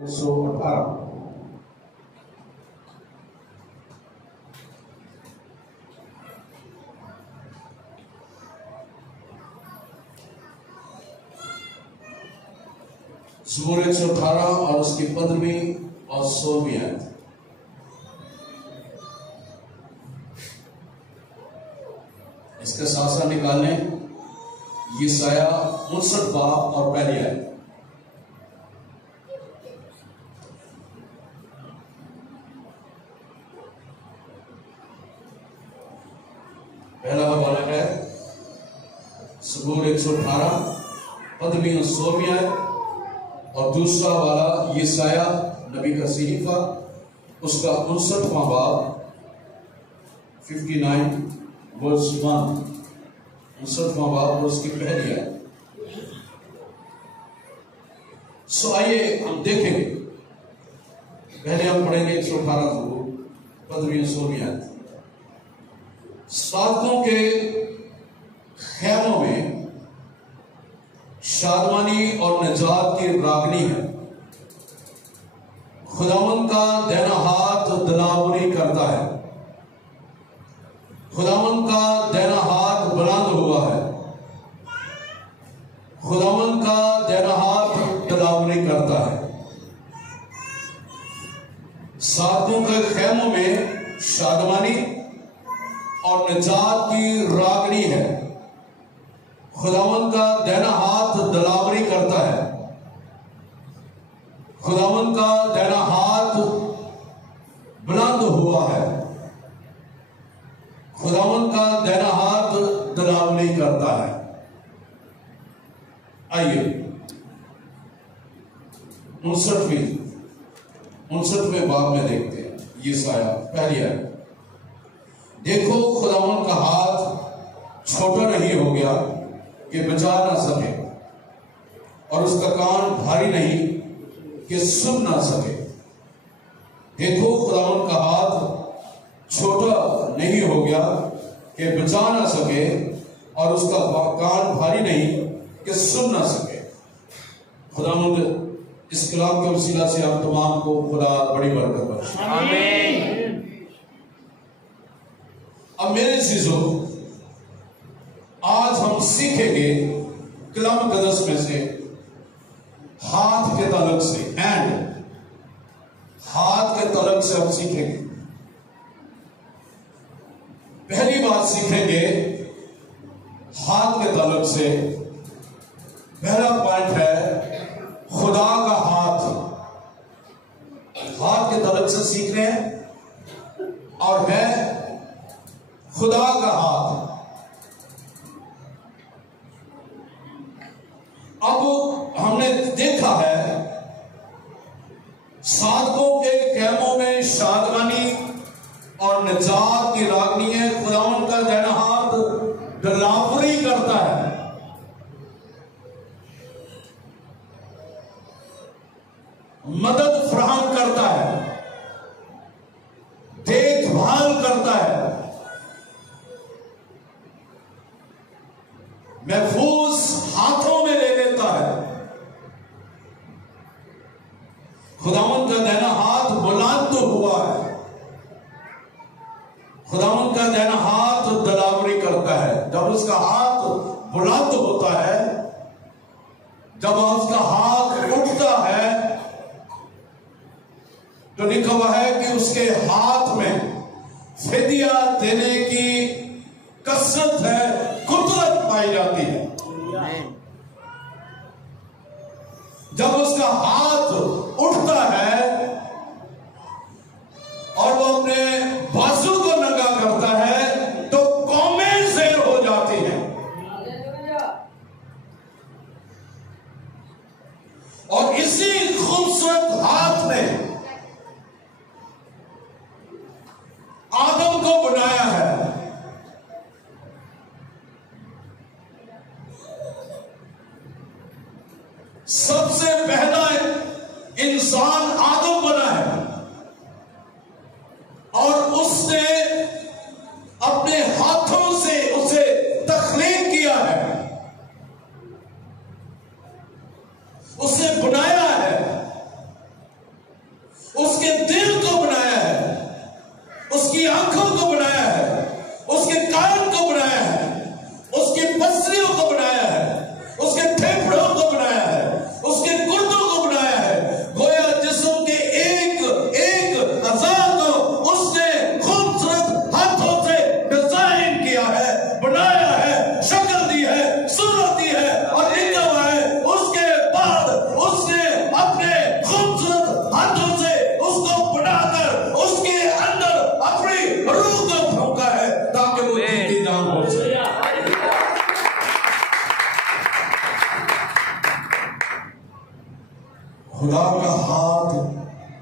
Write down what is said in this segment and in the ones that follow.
118 ज़बूर 118 और उसकी 15वीं और 16वीं आयत। इसका साथ निकाल लें। यशाया 59 बाब और पहली आयत। पहला हवाला है ज़बूर 118 15वीं और 16वीं आयत, और दूसरा वाला यशाया नबी का सहीफा उसका 59वां बाब 59 वर्स 1, 59वां बाब और उसकी पहली आयत। सो आइए हम देखेंगे। पहले हम पढ़ेंगे 118 ज़बूर 15वीं और 16वीं आयत। साधकों के खैमों में शादमानी और निजात की रागनी है। खुदावंद का देना हाथ दलावरी करता है। खुदावंद का देना हाथ बुलंद हुआ है। खुदावंद का देना हाथ दलावरी करता है। साधकों के खैमों में शादमानी और निजात की रागनी है। खुदावंद का देना हाथ दलावरी करता है। खुदावंद का देना हाथ बुलंद हुआ है। खुदावंद का देना हाथ दलावरी करता है। आइए 59वें बाब में देखते हैं। यशाया पहली आयत। देखो खुदावंद का हाथ छोटा नहीं हो गया कि बचा ना सके, और उसका कान भारी नहीं कि सुन ना सके। देखो खुदावंद का हाथ छोटा नहीं हो गया कि बचा ना सके, और उसका कान भारी नहीं कि सुन ना सके। खुदावंद इस कलाम के वसीला से आप तमाम को खुदा बड़ी बरकत बख्शे। आमीन। अब मेरे अज़ीज़ों, आज हम सीखेंगे कलाम मुक़द्दस में से हाथ के ताल्लुक से, हैंड, हाथ के ताल्लुक से हम सीखेंगे। पहली बात सीखेंगे हाथ के ताल्लुक से। पहला पॉइंट है खुदा का हाथ। हाथ के ताल्लुक से सीख रहे हैं, और है खुदा का हाथ। अब हमने देखा है साधकों के खैमों में शादमानी और निजात की रागनी है। खुदावंद का देना हाथ दलावरी करता है। मदद फराहम करता है, देखभाल करता है, महफूज हाथों में ले लेता है। खुदावंद का देना हाथ बुलंद हुआ है। खुदावंद का देना हाथ दलावरी करता है। जब उसका हाथ बुलंद होता है, जब उसका हाथ उठता है, तो लिखा हुआ है कि उसके हाथ में फिदिया देने की कसरत है, कुदरत पाई जाती है। जब उसका हाथ उठता है और वो अपने बाजू को नंगा करता है, तो कौमें ज़ेर हो जाती हैं। और इसी खूबसूरत हाथ ने आदम को बनाया है। सबसे पहला इंसान आदम बना है, और उसने अपने हाथों से उसे तख्लीक किया है, उसे बनाया है। हाथ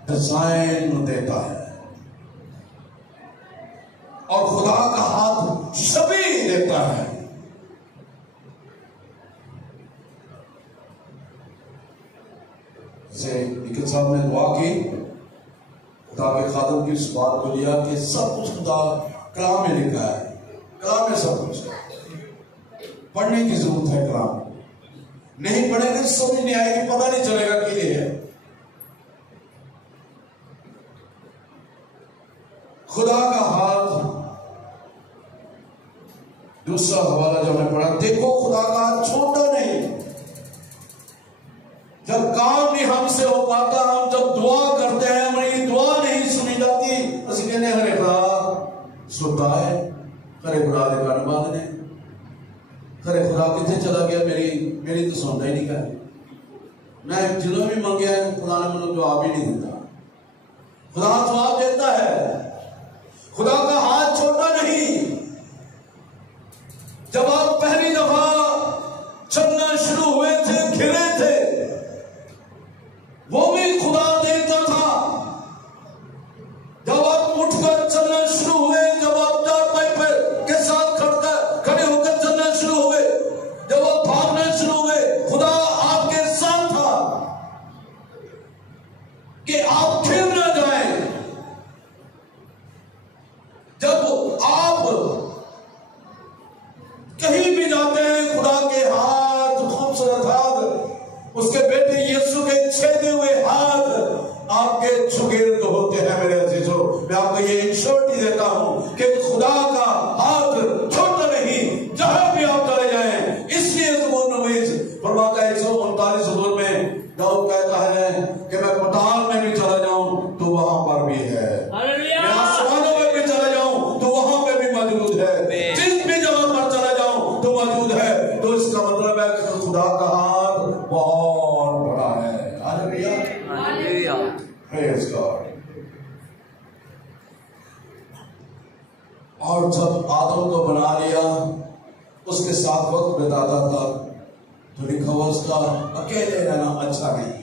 डिजाइन देता है और खुदा का हाथ छवि देता है। जैसे निखिल साहब ने दुआ की, खुदा के खादम की इस बात को लिया कि सब कुछ खुदा कलाम में लिखा है, कलाम में सब कुछ है, पढ़ने की जरूरत है। कलाम नहीं पढ़ेंगे तो समझ नहीं आएगी, पता नहीं चलेगा कि ये है। खुदा का हाथ, दूसरा हवाला जो हमने पढ़ा, देखो खुदा का हाथ छोटा नहीं। जब काम नहीं हमसे हो पाता, हम जब दुआ करते हैं हमारी दुआ नहीं सुनी जाती, असं कहने हरे खुदा सुनता है, हरे खुदा दे कान बंद ने, हरे खुदा कितने चला गया, मेरी तो सुनता ही नहीं कर। मैं जिलों भी मंगे खुदा ने मुझे जवाब ही नहीं देता। खुदा जवाब देता है। खुदा का हाथ छोटा नहीं। जब आप पहली दफा चलना शुरू हुए थे, खिले थे, वो भी खुदा देता था। जब आप उठकर चलना शुरू हुए, जब आप चारपाई के साथ खड़े होकर चलना शुरू हुए, जब आप भागना शुरू हुए, खुदा आपके साथ था कि आप खिल ना जाएं। जब आप कहीं भी जाते हैं, खुदा के हाथ, खूबसूरत हाथ, उसके बेटे यीशु के छेदे हुए हाथ आपके चुगिर्द होते हैं। मेरे अजीजों, मैं आपको ये इंश्योरिटी देता हूं कि खुदा का हाथ छोटा नहीं, जहां भी आप चले जाएं। इसलिए फरमाता है 139 में दाऊद कहता है कि मैं पताल में भी चला जाऊं तो वहां पर भी है, मैं आसमानों में भी चला जाऊं तो वहां पे भी मौजूद है, जिस भी जगह पर चला जाऊं तो मौजूद है। तो इसका मतलब है कि खुदा का हाथ बहुत बड़ा है। Hallelujah, praise God. और जब आदम को बना लिया, उसके साथ वक्त बिताता था, तो निकोलस का अकेले रहना अच्छा नहीं है।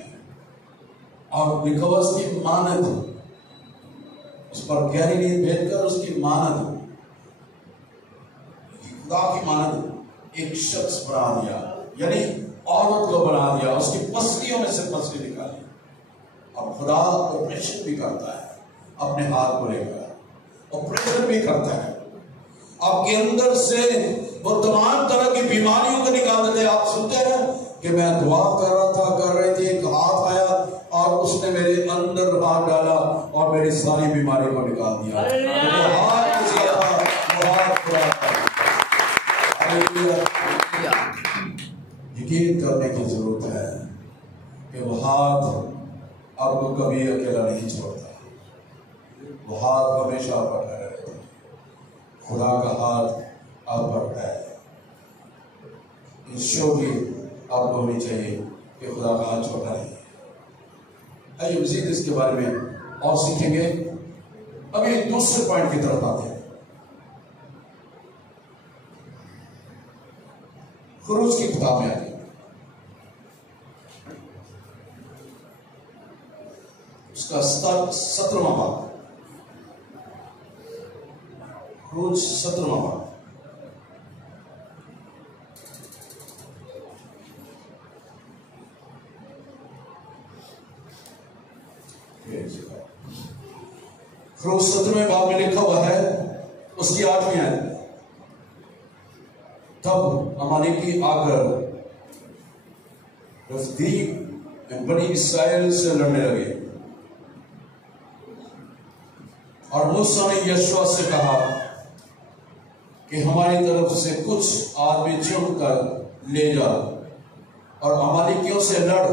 और निकोलस की मानद, उस पर गहरी नींद भेजकर उसकी मानद, खुदा की मानद एक शख्स बना दिया, यानी औरत को बना दिया, उसकी पसलियों में से पसली निकाली। और खुदा ऑपरेशन भी करता है अपने हाथ को लेकर, ऑपरेशन भी करता है आपके अंदर से, वो तमाम तरह की बीमारियों को निकाल देते। आप सुनते हैं कि मैं दुआ कर रहा था, कर रही थी, एक हाथ आया और उसने मेरे अंदर हाथ डाला और मेरी सारी बीमारी को निकाल दिया। वो हाथ किसी का, वो हाथ खुदा का। यकीन करने की जरूरत है कि वो हाथ आपको कभी अकेला नहीं छोड़ता, वो हाथ हमेशा पकड़े रहता है। खुदा का हाथ आप पर है। इंश्योरिटी आपको होनी चाहिए कि खुदा का हाथ छोटा नहीं है। आइए मजीद इसके बारे में और सीखेंगे। अभी दूसरे पॉइंट की तरफ आते हैं। खुरूज की किताब में आती है, उसका 17वां बाब, खुरूज 17वां बाब। खुरूज 17वें बाब में लिखा हुआ है, उसकी 8वीं आयत, तब अमालेकी आकर रफदीम में बनी इस्राएल से लड़ने लगे। और मूसा ने यहोशुआ से कहा कि हमारी तरफ से कुछ आदमी चुनकर ले जा और अमालेकियों से लड़,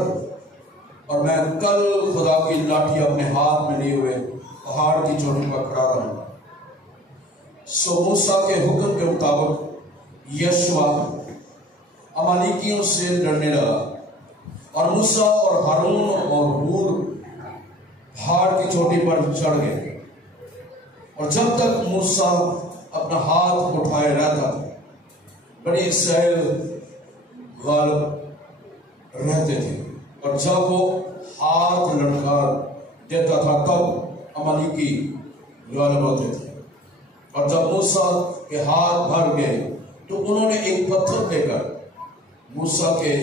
और मैं कल खुदा की लाठी अपने हाथ में लिए हुए पहाड़ की चोटी पर खड़ा रहूं। सो मूसा के हुक्म के मुताबिक यहोशुआ अमालेकियों से लड़ने लगा, और मूसा और हारून और हूर पहाड़ की चोटी पर चढ़ गए। और जब तक मूसा अपना हाथ उठाए रहता, बड़ी इस्राएल गालिब रहते थे, और जब वो हाथ लड़का था तब अमालेकी गालिब होते थे। और जब मूसा के हाथ भर गए तो उन्होंने एक पत्थर लेकर मूसा के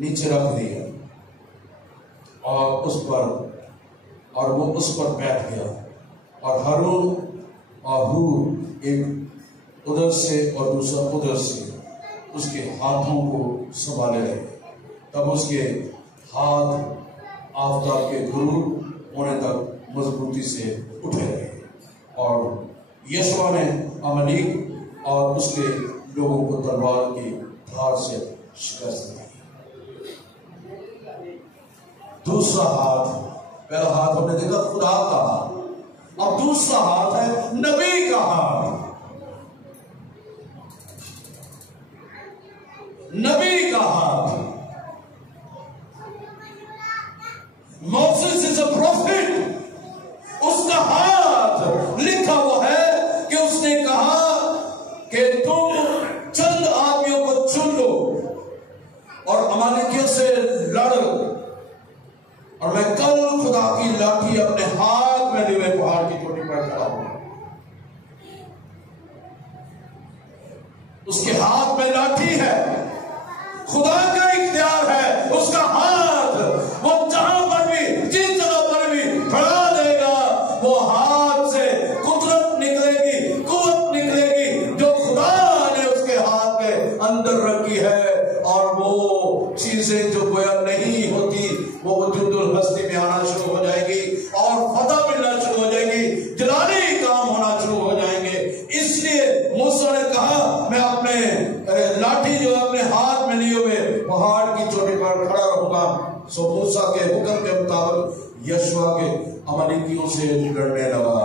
नीचे रख दिया और वो उस पर बैठ गया। और हारून और हूर एक उधर से और दूसरा उधर से उसके हाथों को संभाले रहे। तब उसके हाथ आफताब के गुरूर होने तक मजबूती से उठे रहे। और यशवा ने अमालेक और उसके लोगों को तलवार की धार से शिकस्त दी। दूसरा हाथ, पहला हाथ हमने देखा खुदा का हाथ, अब दूसरा हाथ है नबी का हाथ। नबी का हाथ, मोसेस इज अ प्रॉफिट। उसका हाथ लिखा हुआ है कि उसने कहा कि तुम चंद आदमियों को चुन लो और अमालेकियों से लड़ो, और मैं कल खुदा की लाठी अपने हाथ में लिए हुए पहाड़ की चोटी पर खड़ा हूं। उसके हाथ में लाठी है, खुदा का इख्तियार है। उसका हाथ वो जहां पर भी, जिस जगह पर भी फड़ा देगा, वो हाथ से कुदरत निकलेगी, कुव्वत निकलेगी जो खुदा ने उसके हाथ के अंदर रखी है। और वो चीजें जो गोया नहीं होती वो वजूदुल हस्ती में आना शुरू हो जाएगी और फतह मिलना शुरू हो जाएगी, जलाली काम होना शुरू हो जाएंगे। इसलिए मूसा ने कहा मैं अपने लाठी जो अपने हाथ में लिए हुए पहाड़ की चोटी पर खड़ा रहूंगा। सो मूसा के हुक्म के मुताबिक यशवा के अमालेकियों से लड़ने लगा।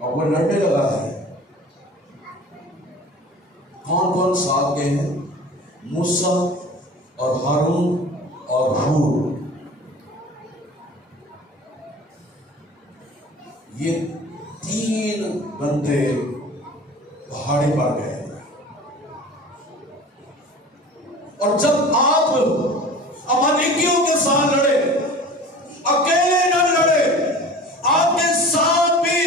और वो लड़ने लगा है। कौन कौन साथ गए हैं? मूसा और हारून और हूर, ये तीन बंदे पहाड़ी पर गए। और जब आप अमालेकियों के साथ लड़े, अकेले न लड़े, आपके साथ भी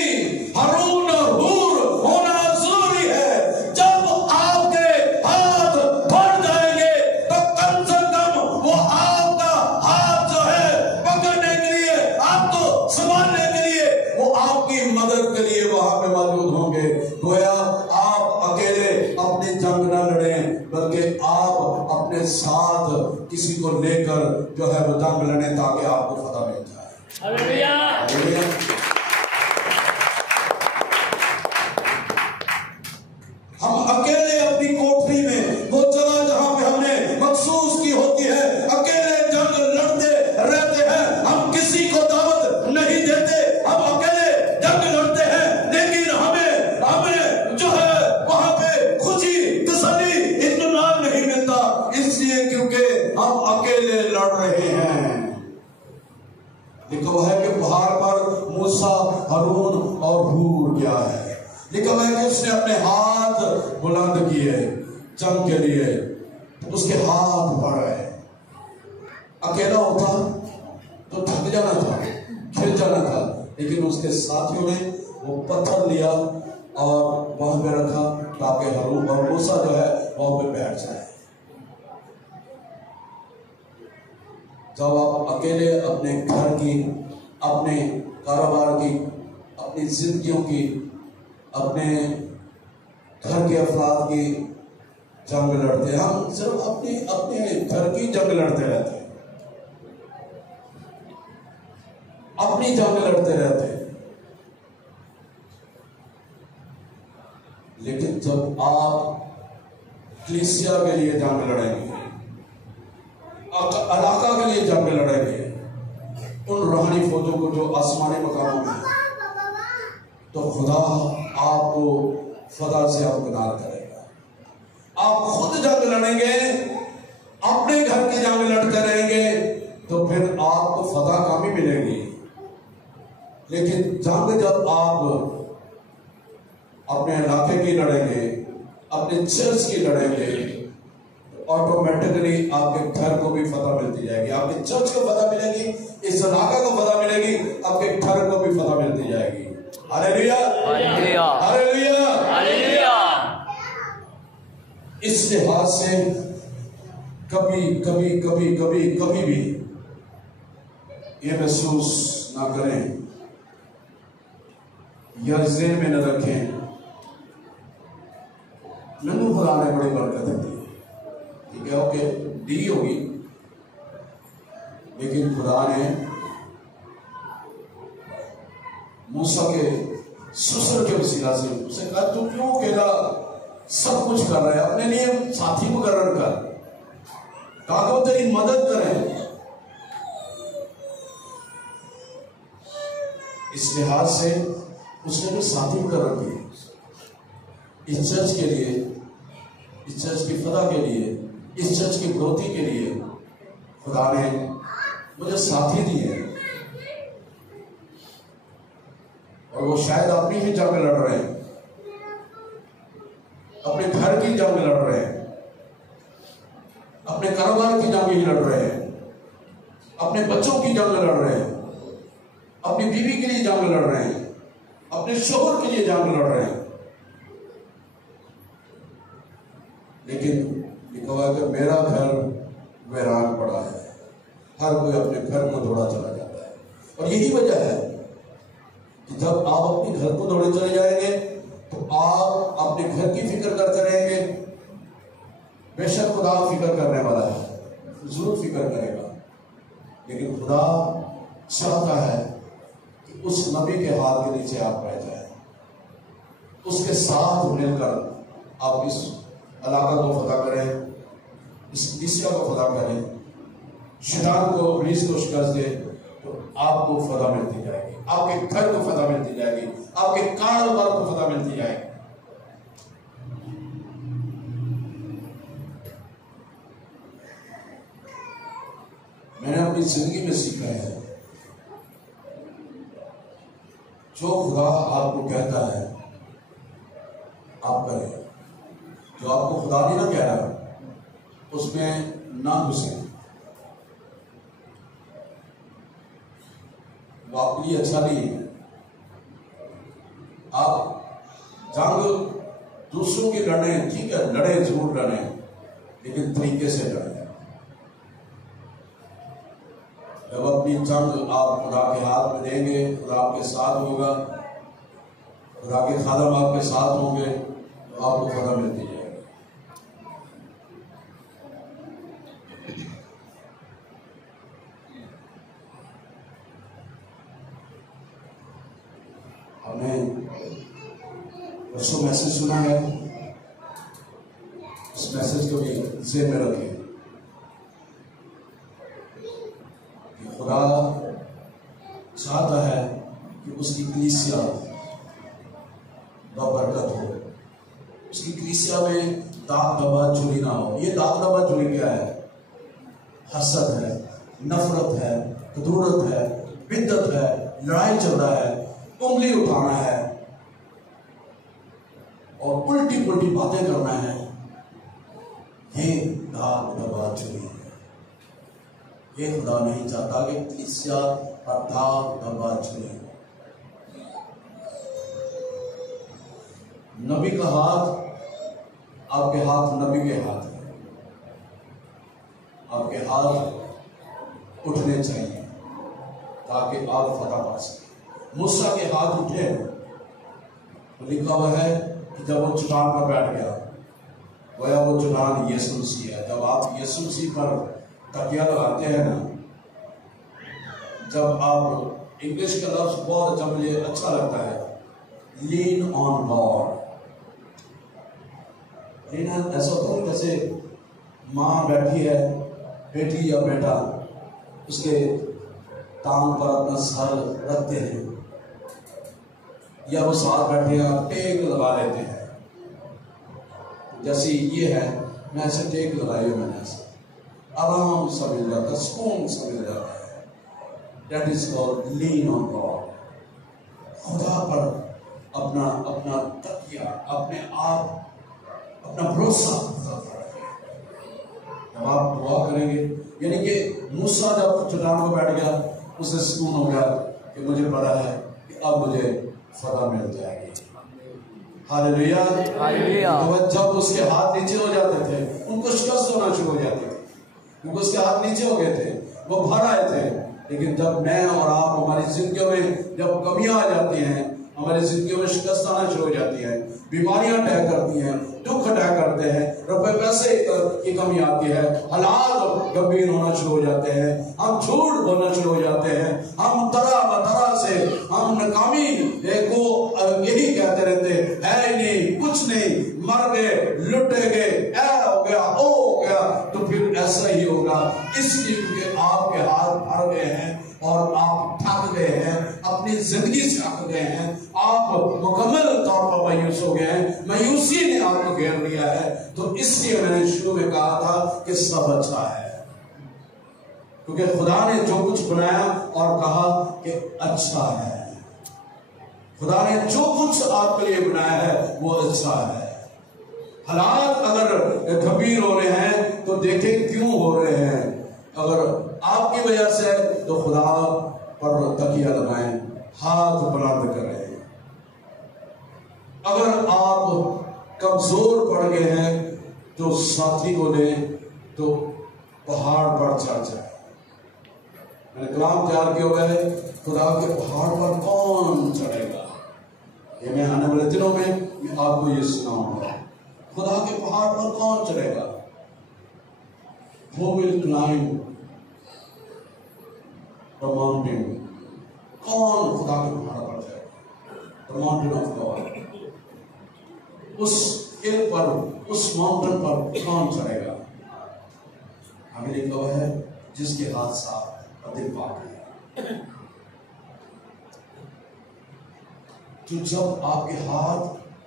हारून और हूर होना जरूरी है। जब आपके हाथ बढ़ जाएंगे तो कम से कम वो आपका हाथ जो है पकड़ने के लिए, आपको संभालने के लिए, वो आपकी मदद के लिए वहां पे मौजूद होंगे। गोया आप अकेले अपनी जंग न लड़ें, बल्कि आप अपने साथ किसी को लेकर जो है वो जंग लड़ें ताकि आपको फतह मिल जाए। हालेलुया। हम अकेले अपनी कोठरी में, वो जगह जहां पे हमने मखसूस की होती है, अकेले जंग लड़ते रहते हैं। हम किसी को दावत नहीं देते, हम अकेले जंग लड़ते हैं। लेकिन हमें जो है वहां पे खुशी, तसल्ली, इत्मीनान नहीं मिलता, इसलिए क्योंकि हम अकेले लड़ रहे हैं। लिखा हुआ है कि पहाड़ पर मूसा, हारून और हूर गया है। लिखा हुआ है कि उसने अपने हाथ बुलंद किए जंग के लिए, तो उसके हाथ बढ़े। अकेला होता तो थक जाना था, खिल जाना था, लेकिन उसके साथियों ने वो पत्थर लिया और वहां पे रखा ताकि हारून और मूसा जो है वहां पे बैठ जाए। जब आप अकेले अपने घर की, अपने कारोबार की, अपनी जिंदगियों की, अपने घर के अफराद की जंग लड़ते हैं, हम सिर्फ अपने घर की जंग लड़ते रहते हैं, अपनी जंग लड़ते रहते हैं। लेकिन जब आप कलीसिया के लिए जंग लड़ेंगे, इलाका के लिए जंग लड़ेंगे, उन रूहानी फौजों को जो आसमानी मकानों में, तो खुदा आपको फतह से हमकिनार करेगा। आप खुद जंग लड़ेंगे, अपने घर की जंग लड़ते रहेंगे, तो फिर आपको फतह कम ही मिलेगी। लेकिन जंग जब आप अपने इलाके की लड़ेंगे, अपने चर्च की लड़ेंगे, तो ऑटोमेटिकली आपके घर को भी फतह मिलती जाएगी, आपके चर्च को फतह मिलेगी, इस इलाके को फतह मिलेगी, आपके घर को भी फतह मिलती जाएगी। Hallelujah, hallelujah, hallelujah, hallelujah. इस लिहाज से कभी कभी कभी कभी कभी भी ये महसूस ना करें या ज़हन में न रखें मैनू खुदा ने बड़ी बरकत दी, ठीक है, ओके, दी होगी, लेकिन खुदा ने मूसा के ससुर के वसीला से उसे कहा तू क्यों अकेला सब कुछ कर रहा है, अपने लिए साथी मुकर्रर कर, कहा वो तेरी मदद करें। इस लिहाज से उसने भी साथी मुकर्रर किए इस चर्च के लिए, इस चर्च की फतह के लिए, इस चर्च की बढ़ोतरी के लिए। खुदा ने मुझे साथी दिए और वो शायद अपनी ही जंग लड़ रहे हैं, अपने घर की जंग लड़ रहे हैं, अपने कारोबार की जंग ही लड़ रहे हैं, अपने बच्चों की जंग लड़ रहे हैं, अपनी बीवी के लिए जंग लड़ रहे हैं, अपने शोहर के लिए जंग लड़ रहे हैं। लेकिन लिखा हुआ है कि मेरा घर वीरान पड़ा है, हर कोई अपने घर को दौड़ा चला जाता है। और यही वजह है कि जब आप अपने घर को दौड़े चले जाएंगे तो आप अपने घर की फिक्र करते रहेंगे। बेशक खुदा फिक्र करने वाला है, जरूर फिक्र करेगा, लेकिन खुदा चाहता है कि उस नबी के हाथ के नीचे आप रह जाए, उसके साथ मिलकर आप इस इलाका को फतह करें, इस कलीसिया को फतह करें, शैतान को, पुलिस को शिकस्त दे, तो आपको फतह मिलती जाएगी, आपके घर को फतह मिलती जाएगी, आपके कारोबार को फतह मिलती जाएगी। मैंने अपनी जिंदगी में सीखा है, जो खुदा आपको कहता है आप करें, जो आपको खुदा नहीं ना कह रहा उसमें ना घुसे, वो आपके लिए अच्छा नहीं है। आप जंग दूसरों की लड़े, ठीक है, लड़े जरूर लड़े, लेकिन तरीके से लड़े। जब अपनी जंग आप खुदा के हाथ में देंगे, खुदा आपके साथ होगा, खुदा के खादम आपके साथ होंगे, तो आपको फतह मिलती जाएगी। हमने परसों मैसेज सुना है, इस मैसेज को भी ज़हन में रखें कि खुदा चाहता है कि उसकी कलीसिया बरकत हो, उसकी कलीसिया में दाग दबा चोरी ना हो। ये दाग दबा चोरी क्या है? हसद है, नफरत है, कदूरत है, बिद्दत है, लड़ाई चल रहा है, उंगली उठाना है और उल्टी पुल्टी बातें करना है। ये दाग दबा चोरी है। ये खुदा नहीं चाहता कि कलीसिया पर दाग दबा चोरी। नबी का हाथ, आपके हाथ नबी के हाथ है, आपके हाथ उठने चाहिए ताकि आप फतह पा सकें। मूसा के हाथ उठे तो लिखा हुआ है कि जब वो चट्टान पर बैठ गया, गोया वो चट्टान यीशु मसीह है। जब आप यीशु मसीह पर तकिया लगाते हैं ना, जब आप, इंग्लिश का लफ्ज बहुत, जब मुझे अच्छा लगता है, लीन ऑन गॉड। लीन ऐसा होता है जैसे माँ बैठी है, बेटी या बेटा उसके टांग पर अपना सर रखते हैं, या वो साथ बैठे टेक लगा लेते हैं। जैसे ये है, मैं ऐसे टेक लगाई, मैंने ऐसे आराम सा मिल जाता, सुकून सा मिल जाता है। That is called lean on God. खुदा पर अपना अपना तकिया, अपने आप, अपना भरोसा अब आप दुआ करेंगे, यानी कि मूसा जब चट्टान पर बैठ गया उसे सुकून हो गया कि मुझे पता है कि अब मुझे फतह मिल जाएगी। हालेलुया। तो जब उसके हाथ नीचे हो जाते थे उनको शिकस्त होना शुरू हो जाती थी, क्योंकि उसके हाथ नीचे हो गए थे, वो भर आए थे। लेकिन जब मैं और आप हमारी जिंदगियों में जब कमियां आ जाती हैं, हमारी जिंदगियों में शिकस्त आना शुरू हो जाती है, बीमारियां अटैक करती हैं, दुख अटैक करते हैं, रुपए पैसे की कमी आती है, हालात गंभीर होना शुरू हो जाते हैं, हम झूठ बोलना शुरू हो जाते हैं, हम तरह से हम नाकामी को यही कहते रहते है ही नहीं, कुछ नहीं, मर गए, लुटे गए, ऐसा हो गया, ओ हो गया। तो फिर ऐसा ही होगा, इसलिए क्योंकि आपके हाथ भर गए हैं और आप थक गए हैं, अपनी जिंदगी से थक गए हैं, आप मुकम्मल तौर पर मायूस हो गए हैं, मायूसी ने आपको घेर लिया है। तो इसलिए मैंने शुरू में कहा था कि सब अच्छा है, क्योंकि खुदा ने जो कुछ बनाया और कहा कि अच्छा है। खुदा ने जो कुछ आपके लिए बनाया है वो अच्छा है। हालात अगर गंभीर हो रहे हैं तो देखें क्यों हो रहे हैं। अगर आपकी वजह से तो खुदा पर तकिया लगाएं, हाथ बुलंद करें। अगर आप कमजोर पड़ गए हैं तो साथी को लें, तो पहाड़ पर चढ़ जाए। मैंने कलाम तैयार किया हुआ है, खुदा के पहाड़ पर कौन चढ़ेगा। ये मैं आने वाले दिनों में मैं आपको ये सुनाऊंगा, खुदा के पहाड़ पर कौन चढ़ेगा। Who will climb the mountain? कौन खुदा के पहाड़ पर जाएगा? The mountain of God. उस हिल पर, उस माउंटेन पर कौन चढ़ेगा? हमें लिखा हुआ है जिसके हाथ साफ और दिल पाक है। तो जब आपके हाथ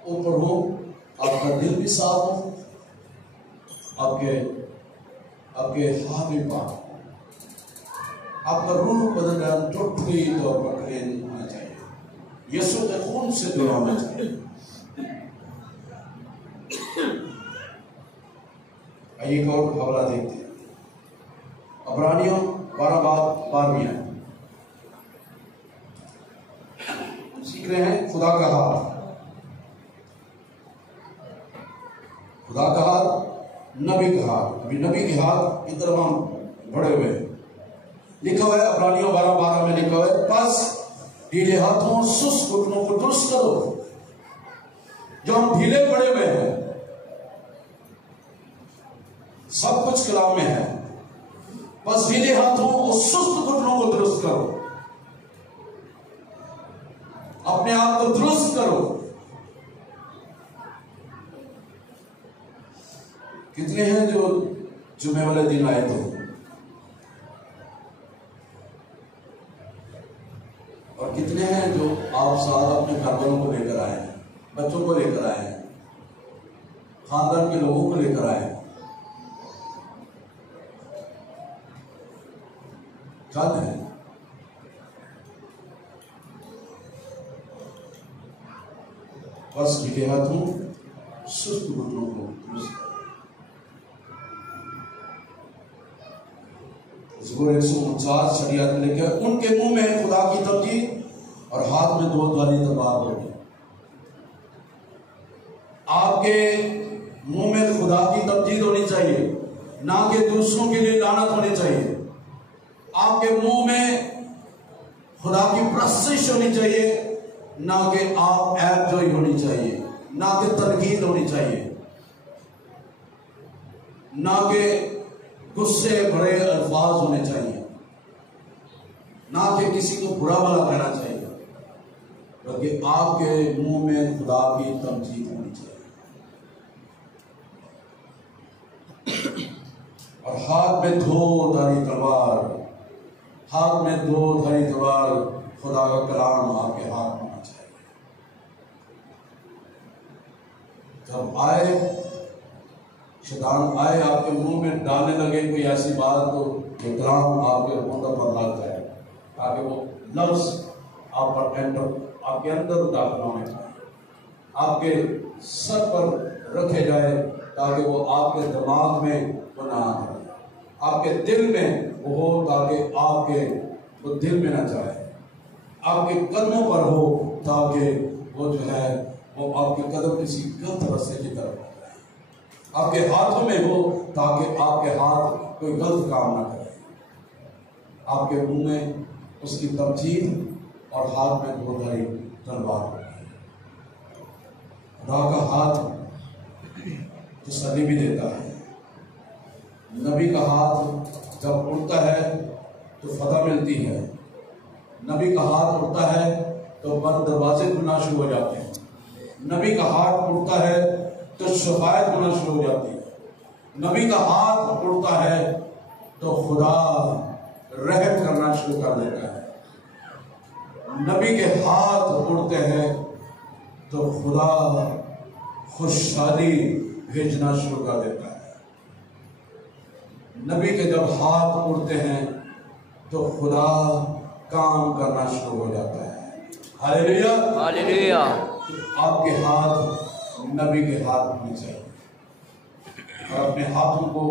ऊपर हो, आपका दिल भी साफ हो, आपके हाथ भी पाक हो, आपका रूह बदल गया, टोटली तौर पर क्लीन होना चाहिए, यीशु के खून से धुला होना चाहिए। एक और हवाला देखते हैं, अब्रानियों 12:12 सीख रहे हैं खुदा का हाथ। खुदा का हाथ, नबी का हाथ। अभी नबी के हाथ की तरफ हम बढ़े हुए हैं। लिखा हुआ है अब्रानियों 12:12 में लिखा हुआ है, बस ढीले हाथों सुस्त घुटनों को दुरुस्त करो। जो हम ढीले पड़े हुए हैं, सब कुछ कलाम में है, बस ढीले हाथों और सुस्त घुटनों को दुरुस्त करो, अपने आप को दुरुस्त करो। कितने हैं जो जुमे वाले दिन आए थे और कितने हैं जो आप साथ अपने घर वालों को लेकर आए हैं, बच्चों को लेकर आए हैं, खानदान के लोगों को लेकर आए हैं। कल है बस ढीले हाथों सुस्त घुटनों को ज़बूर 149 शरीयत में लिखा, उनके मुंह में खुदा की तमजीद और हाथ में 2 धारी तलवार होगी। आपके मुंह में खुदा की तमजीद होनी चाहिए, ना कि दूसरों के लिए लानत होनी चाहिए। आपके मुंह में खुदा की प्रशंसा होनी चाहिए, ना कि आप ऐब जोई होनी चाहिए, ना कि तनकीद होनी चाहिए, ना कि गुस्से भरे अल्फाज होने चाहिए, ना कि किसी को बुरा भला कहना चाहिए, बल्कि आपके मुंह में खुदा की तमजीद होनी चाहिए। और हाथ में 2 धारी तलवार, हाथ में 2 धारी तलवार, खुदा का कलाम आपके हाथ में होना चाहिए। जब आए शैतान आए आपके मुंह में डालने लगे कोई ऐसी बात, तो ये कलाम आपके मुंह पर लग जाए, ताकि वो लफ्ज आप पर आपके अंदर दाखिल होने चाहिए, आपके सर पर रखे जाए, ताकि वो आपके दिमाग में वो ना आए। आपके दिल में वो हो, ताकि आपके वो दिल में ना जाए, आपके कदमों पर हो ताकि वो जो है वो आपके कदम किसी गलत रास्ते की तरफ हो जाए, आपके हाथों में हो ताकि आपके हाथ कोई गलत काम ना करे, आपके मुंह में उसकी तमजीद और हाथ में धोधारी तलवार हो। खुदा का हाथ तसल्ली भी देता है। नबी का हाथ जब उड़ता है तो फतह मिलती है। नबी का हाथ उड़ता है तो बंद दरवाजे खुलना शुरू हो जाते हैं। नबी का हाथ उड़ता है तो शफायत होना शुरू हो जाती है। नबी का हाथ उड़ता है तो खुदा रहमत करना शुरू कर देता है। नबी के हाथ उड़ते हैं तो खुदा खुशहाली भेजना शुरू कर देता है। नबी के जब हाथ उड़ते हैं तो खुदा काम करना शुरू हो जाता है। Hallelujah, hallelujah. आपके हाथ नबी के हाथ होने चाहिए और अपने हाथों को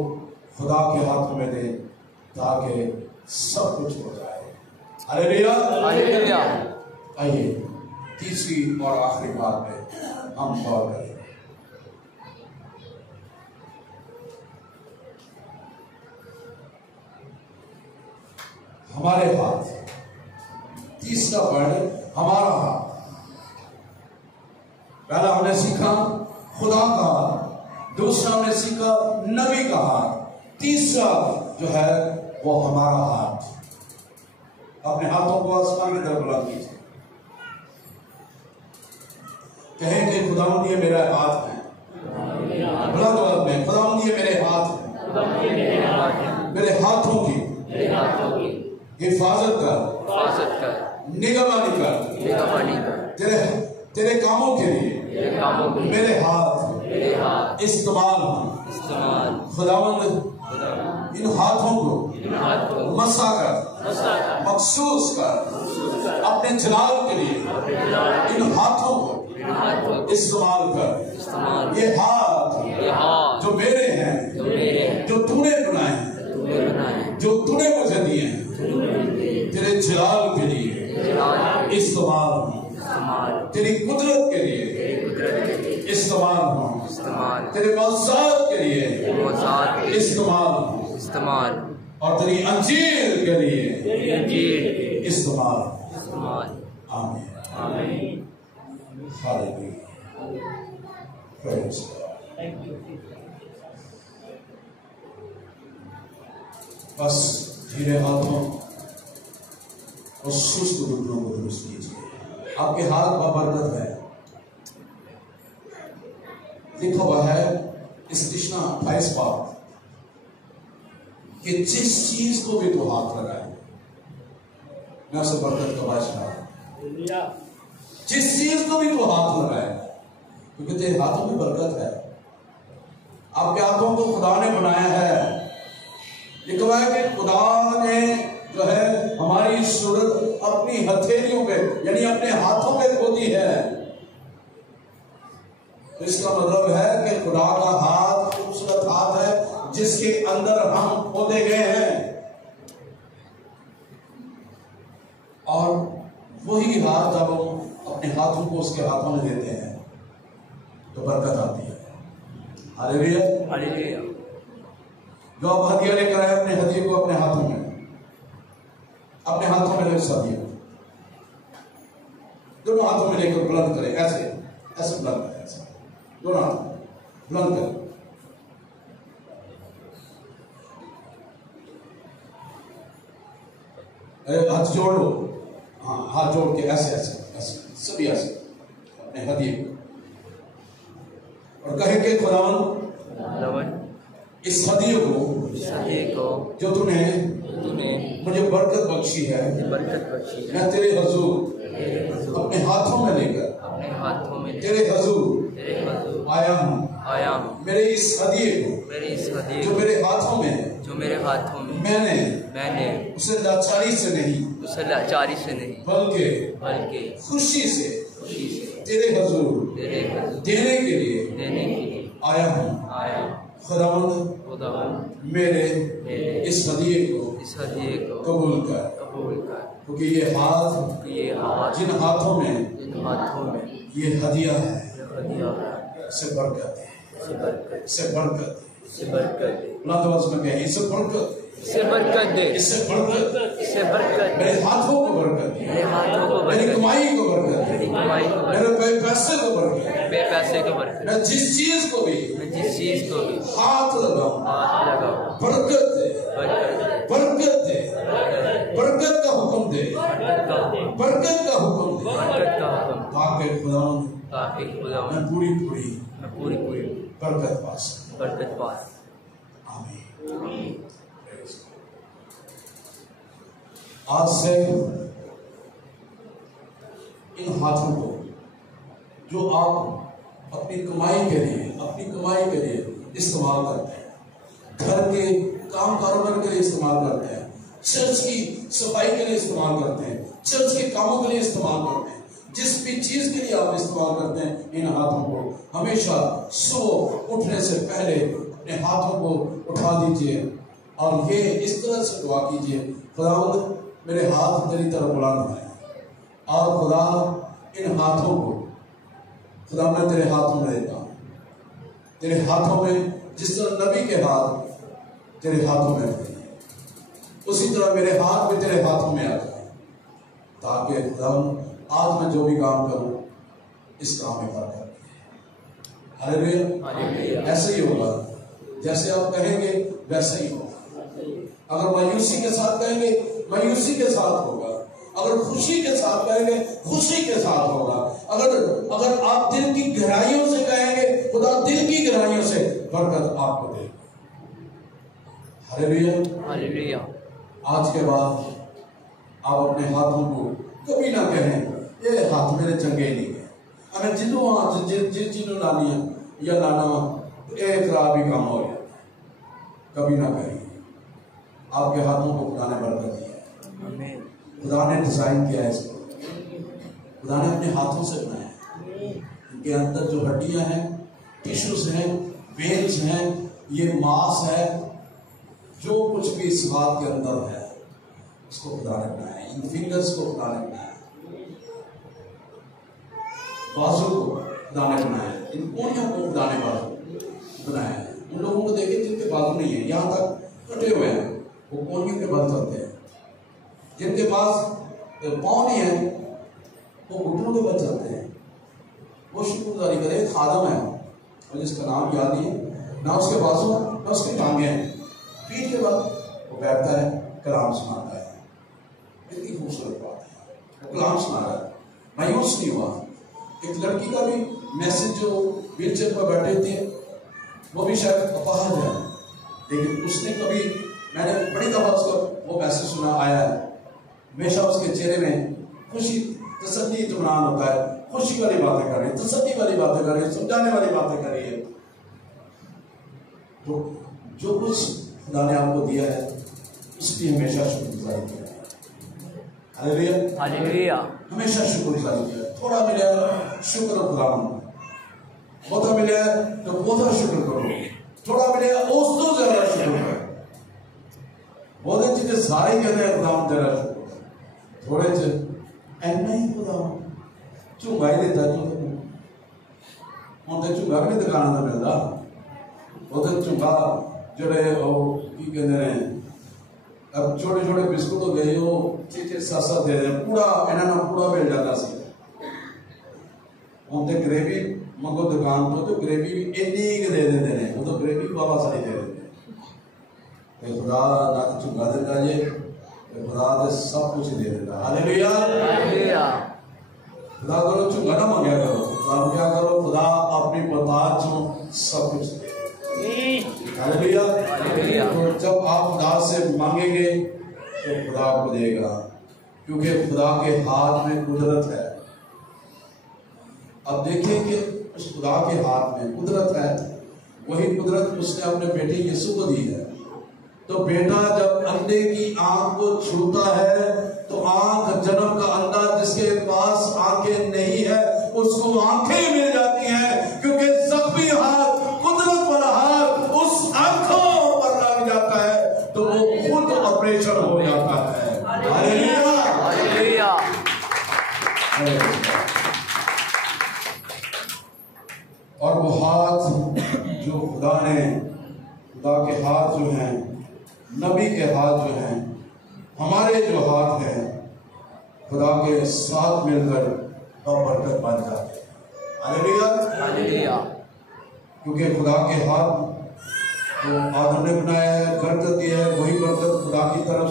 खुदा के हाथों में दे ताकि सब कुछ हो जाए। Hallelujah, hallelujah. आइए तीसरी और आखिरी बात पे हम गौर करें। हमारे हाथ, तीसरा पॉइंट हमारा हाथ। पहला हमने सीखा खुदा का हाथ, दूसरा हमने सीखा नबी का हाथ, तीसरा जो है वो हमारा हाथ। अपने हाथों को आसमान की तरफ बुलंद कीजिए, कहें कि खुदावंद ये मेरा हाथ है। बुलंद आवाज में, खुदावंद ये मेरे हाथ है। मेरे हाथों की हिफाजत कर, निगरानी कर। तेरे कामों के लिए मेरे हाथ इस्तेमाल। खुदावंद इन हाथों को मसा कर, मखसूस कर, अपने जलाल के लिए इन हाथों को इस्तेमाल कर। ये हाथ जो मेरे हैं, जो तूने बनाए हैं, जो तूने मुझे दिए हैं, तेरे जलाल के लिए इस्तेमाल हो, तेरी कुदरत के लिए इस्तेमाल हो, तेरे मौज़ात के लिए इस्तेमाल और तेरी अंजीर के लिए इस्तेमाल। आमीन। हालेलुया। Praise God. बस धीरे हाथों और सुस्त घुटनों को दुरुस्त कीजिए। आपके हाथ बबरकत है। लिखा हुआ है इस्तिश्ना 28 पाठ कि जिस चीज को भी तो हाथ लगाए, मैं उसे बरकत का बादशाह। जिस चीज को भी तो हाथ लगाए, क्योंकि तेरे हाथों में बरकत है। आपके हाथों को खुदा ने बनाया है। लिखा है कि खुदा ने जो है हमारी सूरत अपनी हथेलियों पे यानी अपने हाथों पे खोदी है। तो इसका मतलब है कि खुदा का हाथ खूबसूरत हाथ है जिसके अंदर हम खोदे गए हैं। और वही हाथ जब हम अपने हाथों को उसके हाथों में देते हैं तो बरकत आती है। Hallelujah, hallelujah. जो आप हदिया लेकर आए अपने हदिये को अपने हाथों में ले हदिया दोनों हाथों में लेकर बुलंद करें। ऐसे ऐसे बुलंद करें, ऐसे दोनों हाथ बुलंद करें। हाथ जोड़ लो। हाँ, हाथ जोड़ के ऐसे ऐसे ऐसे सभी ऐसे अपने हदिये को और कहे के खुदावंद इस हदिये को जो तूने मुझे बरकत बख्शी है, मैं तेरे हुजूर अपने हाथों में लेकर तेरे हुजूर आया हूँ। मेरे इस हदिये को जो मेरे हाथों में मैंने उसे लाचारी से नहीं बल्कि खुशी से तेरे हुजूर देने के लिए आया हूँ। खुदावंद मेरे इस हदिये को कबूल कर, क्योंकि ये हाथ जिन हाथों में ये हदिया है, इससे बरकत है, इससे बरकत दे, इससे बरकत मेरे हाथों को बरकत दे, मेरी कमाई को बरकत दे, मेरे पैसे को बरकत, मैं जिस चीज को भी हाथ लगाऊं बरकत दे, बरकत का हुक्म दे, बरकत का हुक्म दे, ताकि खुदा मैं पूरी बरकत पास। आमीन। आज से इन हाथों को जो आप अपनी कमाई के लिए इस्तेमाल करते हैं, घर के काम कारोबार के लिए इस्तेमाल करते हैं, चर्च की सफाई के लिए इस्तेमाल करते हैं, चर्च के कामों के लिए इस्तेमाल करते हैं, जिस भी चीज के लिए आप इस्तेमाल करते हैं, इन हाथों को हमेशा सुबह उठने से पहले अपने हाथों को उठा दीजिए और ये इस तरह से दुआ कीजिए, खुदावंद मेरे हाथ तेरी तरफ बुलंद है और खुदा इन हाथों को खुदा मैं तेरे हाथों में देता हूँ, तेरे हाथों में जिस तरह नबी के हाथ तेरे हाथों में थे, उसी तरह मेरे हाथ भी तेरे हाथों में आ जाए, ताकि खुदा आज मैं जो भी काम करूं इस काम में बरकत। हालेलुया। ऐसे ही होगा, जैसे आप कहेंगे वैसे ही होगा। अगर मायूसी के साथ कहेंगे मायूसी के साथ होगा, अगर खुशी के साथ कहेंगे खुशी के साथ होगा, अगर आप दिल की गहराइयों से कहेंगे खुदा दिल की गहराइयों से बरकत आपको देगा। हालेलुया। आज के बाद आप अपने हाथों को कभी ना कहें ये हाथ मेरे चंगे नहीं है, अगर जिन्हों हाथ जिन्हों लानिया या लाना एक खराब ही काम हो गया, कभी ना कहिए। आपके हाथों को खुदा ने बरकत दी है, खुदा ने डिजाइन किया है इसको, खुदा ने अपने हाथों से बनाया है। इनके अंदर जो हड्डियां हैं, टिश्यूज हैं, वेल्स हैं, ये मांस है, जो कुछ भी इस हाथ के अंदर है उसको खुदा ने बनाया है। इन फिंगर्स को खुदा ने बनाया, बाजू को खुदा ने बनाया, इन कोनियों को खुदा ने बाजू बनाया है। उन लोगों को देखिए जिनके बाजू नहीं है, यहाँ तक कटे हुए हैं, वो कोनियों के बल चलते हैं। जिनके पास पाँव नहीं है वो घुटनों के बल चलते हैं। वो शुक्रगुजारी करे। एक खादम है मुझे इसका नाम याद नहीं है, ना उसके बाजू ना उसके टांगे हैं, पीठ के बल वो बैठता है, कलाम सुनाता है। इतनी खूबसूरत बात है, वो कलाम सुना रहा है, मायूस नहीं हुआ। एक लड़की का भी मैसेज जो व्हील चेयर पर बैठे थे वो भी शायद अपाहज है, लेकिन उसने कभी, मैंने बड़ी दफा उसका वो मैसेज सुना आया है, हमेशा उसके चेहरे में खुशी तसल्ली इत्मीनान होता है, खुशी वाली बातें कर रही है, तसल्ली वाली बातें कर रही है, समझाने वाली बातें कर रही है। तो जो कुछ खुदा ने आपको दिया है उसकी हमेशा शुक्रगुजारी करें। हालेलुया। हमेशा शुक्रगुजारी करें। थोड़ा मिले शुक्र खुदा, बहुत मिले तो बहुत शुक्र करो, थोड़ा मिले उस तो ज्यादा शुक्र करो। बहुत चीजें सारे कहते हैं खुदा तेरा शुक्र, थोड़े से ऐना ही खुदा झुंगा ही देता हूं तो झुंगा भी दुकान का मिलता, वो तो झुंगा जोड़े की कहते हैं अब छोटे छोटे बिस्कुट हो गए, वो 6-7 दे रहे पूरा इन्होंने पूरा मिल जाता सी। हम तो ग्रेवी मंगो दुकान तो ग्रेवी भी इन्नी दे देते हैं, वो तो ग्रेवी बाबा सारी दे देते हैं। खुदा ना तो झुंगा देता जे, खुदा तो सब कुछ दे देता। हालेलुया। खुदा करो झुंगा ना मांगया करो, खुदा क्या करो, खुदा अपनी बता सब कुछ दे। हालेलुया। तो जब आप खुदा से मांगेंगे तो खुदा आपको देगा, क्योंकि खुदा के हाथ में कुदरत है। अब देखिए कि उस खुदा के हाथ में कुदरत है, वही कुदरत उसने अपने बेटे यीशु को दी है। तो बेटा जब अंधे की आंख को छूता है तो आंख, जन्म का अंधा जिसके पास आंखें नहीं है उसको आंखें मिल जाती हैं, क्योंकि जख्मी हाथ, कुदरत वाला हाथ उस आंखों पर लग जाता है। तो वो ऑपरेशन हो जाता है। Hallelujah, hallelujah. और वो हाथ जो खुदा के हाथ जो हैं, नबी के हाथ जो हैं, हमारे जो हाथ हैं, खुदा के साथ मिलकर बरकत बन जाते हैं। Hallelujah, hallelujah. क्योंकि खुदा के हाथ तो आदम ने बनाया है, बरकत दी है, वही बरकत खुदा की तरफ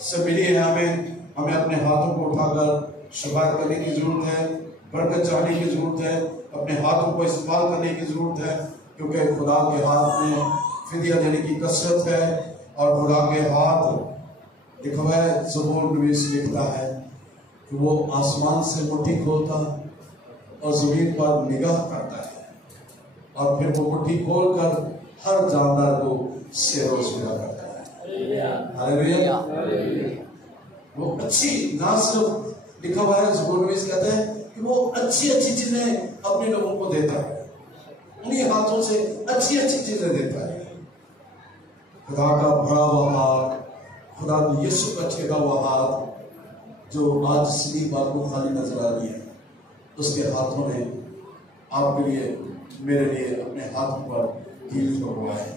से मिली है हमें अपने हाथों को उठाकर शिकायत करने की जरूरत है, बरकत चाहने की जरूरत है, अपने हाथों को इस्तेमाल करने की जरूरत है, क्योंकि खुदा के हाथ में फिदिया देने की कसरत है। और खुदा के हाथ लिखा हुआ है, ज़बूर नवीस लिखता है कि वो आसमान से मुट्ठी खोलता और जमीन पर निगाह करता है और फिर वो मुट्ठी खोलकर हर जानदार को सेरो सुना करता है। हालेलुया। वो अच्छी ना सिर्फ लिखा हुआ है, ज़बूर नवीस कहते हैं कि वो अच्छी अच्छी चीजें अपने लोगों को देता है, उन्हीं हाथों से अच्छी अच्छी चीजें देता है। खुदा का बड़ा हुआ हाथ, खुदा यीशु का छेदा हुआ हाथ जो आज सलीब आपको खाली नजर आ रही है, उसके हाथों ने आपके लिए, मेरे लिए अपने हाथों पर कील ठोकवाया है।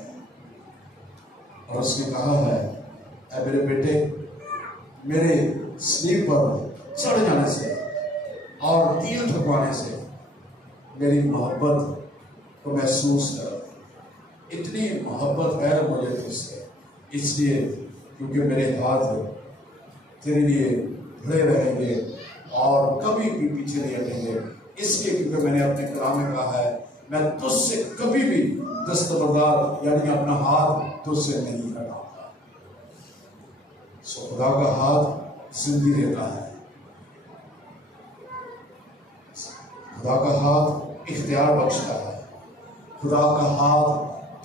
और उसने कहा है, ऐ मेरे बेटे, मेरे सलीब पर चढ़ जाने से और कील ठोकवाने से मेरी मोहब्बत को महसूस कर, इतनी मोहब्बत है मुझे तुझसे, इसलिए क्योंकि मेरे हाथ तेरे लिए खड़े रहेंगे और कभी भी पीछे नहीं हटेंगे। इसलिए क्योंकि मैंने अपने कलाम में कहा है, मैं तुझसे कभी भी दस्तबरदार यानी अपना हाथ तुझसे नहीं हटाऊंगा। सो खुदा का हाथ जिंदगी देता है, खुदा का हाथ इख्तियार बख्शता है, खुदा का हाथ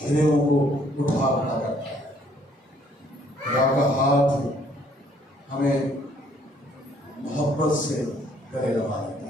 घिरेओं को उठा खड़ा करता है, खुदा का हाथ हमें मोहब्बत से गले लगा देता है।